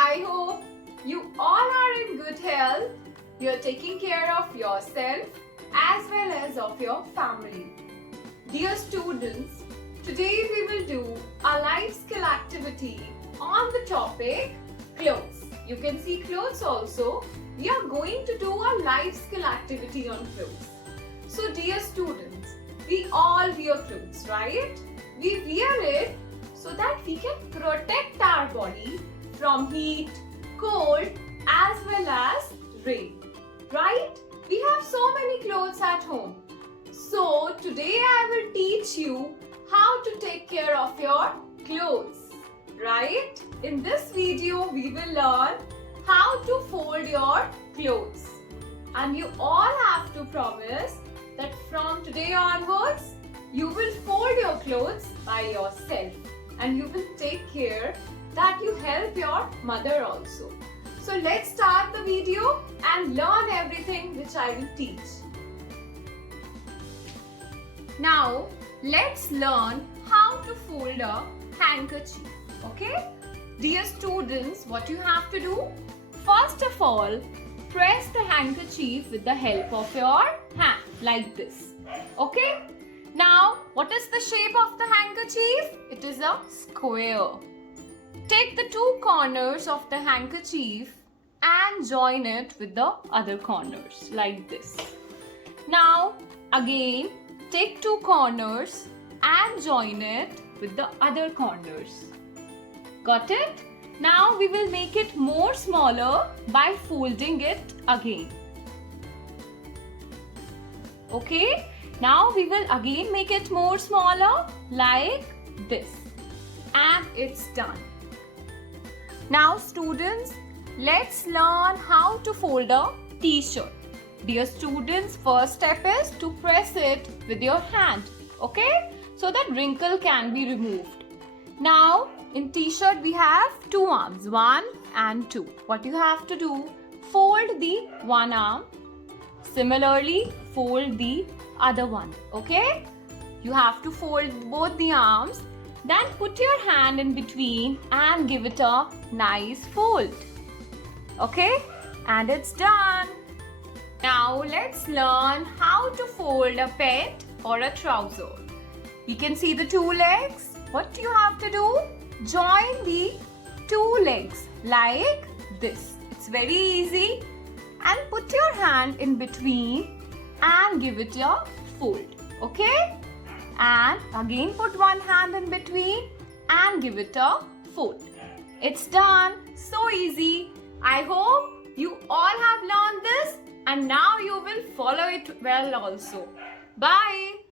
I hope you all are in good health. You're taking care of yourself as well as of your family. Dear students, today we will do a life skill activity on the topic clothes. You can see clothes also. We are going to do a life skill activity on clothes. So dear students, we all wear clothes, right? We wear it so that we can protect our body from heat, cold as well as rain, right? We have so many clothes at home. So today I will teach you how to take care of your clothes, right? In this video we will learn how to fold your clothes. And you all have to promise that from today onwards you will fold your clothes by yourself and you will take care that you help your mother also. So let's start the video and learn everything which I will teach. Now let's learn how to fold a handkerchief. Okay? Dear students, what you have to do? First of all, press the handkerchief with the help of your hand like this. Okay? Now, what is the shape of the handkerchief? It is a square. Take the two corners of the handkerchief and join it with the other corners like this. Now, again, take two corners and join it with the other corners. Got it? Now we will make it more smaller by folding it again. Okay? Now we will again make it more smaller like this. And it's done. Now students, let's learn how to fold a t-shirt. Dear students, first step is to press it with your hand. Okay? So that wrinkle can be removed. Now in t-shirt we have two arms, 1 and 2. What you have to do? Fold the one arm. Similarly, fold the other one. Okay? You have to fold both the arms. Then put your hand in between and give it a nice fold. Okay? And it's done. Now let's learn how to fold a pant or a trouser. We can see the two legs. What do you have to do? Join the two legs like this. It's very easy. And put your hand in between and give it a fold. Okay? And again put one hand in between and give it a fold. It's done. So easy. I hope you all have learned this and now you will follow it well also. Bye.